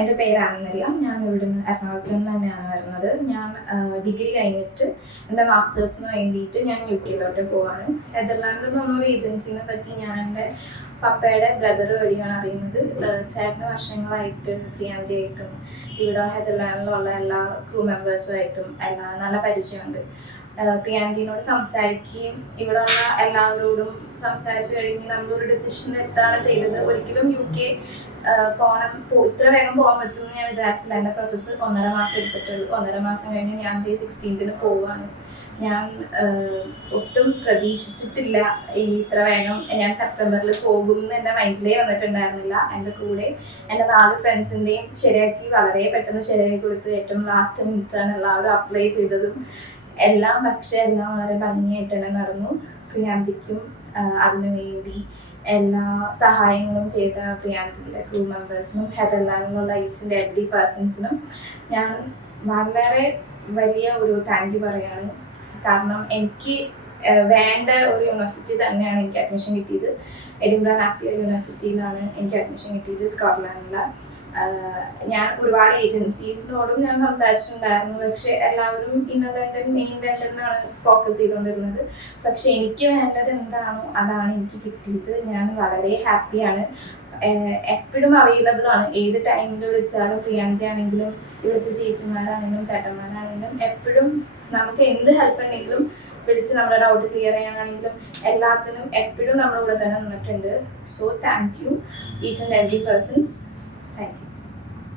എൻ്റെ പേര് ആനന്ദരിയ. ഞാൻ ഇവിടുന്ന് എറണാകുളത്ത് നിന്ന് തന്നെയാണ് വരുന്നത്. ഞാൻ ഡിഗ്രി കഴിഞ്ഞിട്ട് എൻ്റെ മാസ്റ്റേഴ്സിന് വേണ്ടിയിട്ട് ഞാൻ UK പോവാണ്. നെതർലാൻഡ് എന്ന് പറഞ്ഞൊരു ഏജൻസിനെ പറ്റി ഞാൻ എൻ്റെ പപ്പയുടെ ബ്രദർ വഴിയാണ് അറിയുന്നത്. ചേട്ടന് വർഷങ്ങളായിട്ട് പ്രിയാന്റി ആയിട്ടും ഇവിടെ നെതർലാൻഡിലുള്ള എല്ലാ ക്രൂ മെമ്പേഴ്സുമായിട്ടും നല്ല പരിചയമുണ്ട്. പ്രിയാന്റിനോട് സംസാരിക്കുകയും ഇവിടെയുള്ള എല്ലാവരോടും സംസാരിച്ച് കഴിഞ്ഞ് നമ്മളൊരു ഡിസിഷൻ എത്താണ് ചെയ്തത്. ഒരിക്കലും UK ഇത്ര വേഗം പോകാൻ പറ്റുമെന്ന് ഞാൻ വിചാരിച്ചില്ല. എൻ്റെ പ്രോസസ്സ് 1.5 മാസം എടുത്തിട്ടുള്ളൂ. 1.5 മാസം കഴിഞ്ഞ് ഞാൻ 16th പോവാണ്. ഞാൻ ഒട്ടും പ്രതീക്ഷിച്ചിട്ടില്ല ഇത്ര വേഗം ഞാൻ സെപ്റ്റംബറിൽ പോകും എന്ന് എൻ്റെ മൈൻഡിലേ വന്നിട്ടുണ്ടായിരുന്നില്ല. എൻ്റെ കൂടെ എൻ്റെ 4 ഫ്രണ്ട്സിൻ്റെയും ശരിയാക്കി വളരെ പെട്ടെന്ന് ശരിയാക്കി കൊടുത്ത് ഏറ്റവും ലാസ്റ്റ് മിനിറ്റാണ് എല്ലാവരും അപ്ലൈ ചെയ്തതും എല്ലാം. പക്ഷേ എല്ലാം വളരെ ഭംഗിയായിട്ട് തന്നെ നടന്നു. പ്രിയാന്തിക്കും അതിനു വേണ്ടി എല്ലാ സഹായങ്ങളും ചെയ്ത പ്രിയാന്തിൻ്റെ ക്രൂ മെമ്പേഴ്സിനും നെതർലാൻഡിലുള്ള ഈച്ച് ആൻഡ് എവറി പേഴ്സൺസിനും ഞാൻ വളരെ വലിയ ഒരു താങ്ക് യു പറയാണ്. കാരണം എനിക്ക് വേണ്ട ഒരു യൂണിവേഴ്സിറ്റി തന്നെയാണ് എനിക്ക് അഡ്മിഷൻ കിട്ടിയത്. എഡിൻബറ നാപ്പിയർ യൂണിവേഴ്സിറ്റിയിലാണ് എനിക്ക് അഡ്മിഷൻ കിട്ടിയത്, സ്കോട്ട്ലാൻഡിലെ. ഞാൻ ഒരുപാട് ഏജൻസിയോടും ഞാൻ സംസാരിച്ചിട്ടുണ്ടായിരുന്നു. പക്ഷെ എല്ലാവരും മെയിൻ ലണ്ടനിലാണ് ഫോക്കസ് ചെയ്തുകൊണ്ടിരുന്നത്. പക്ഷെ എനിക്ക് വേണ്ടത് എന്താണോ അതാണ് എനിക്ക് കിട്ടിയത്. ഞാൻ വളരെ ഹാപ്പിയാണ്. എപ്പോഴും അവൈലബിൾ ആണ്. ഏത് ടൈമിൽ വിളിച്ചാലും പ്രിയാന്തി ആണെങ്കിലും ഇവിടുത്തെ ചേച്ചിമാരാണെങ്കിലും ചേട്ടന്മാരാണെങ്കിലും എപ്പോഴും നമുക്ക് എന്ത് ഹെൽപ്പ് ഉണ്ടെങ്കിലും വിളിച്ച് നമ്മുടെ ഡൗട്ട് ക്ലിയർ ചെയ്യാനാണെങ്കിലും എല്ലാത്തിനും എപ്പോഴും നമ്മുടെ കൂടെ തന്നെ നിന്നിട്ടുണ്ട്. So thank you each and every persons. Thank you.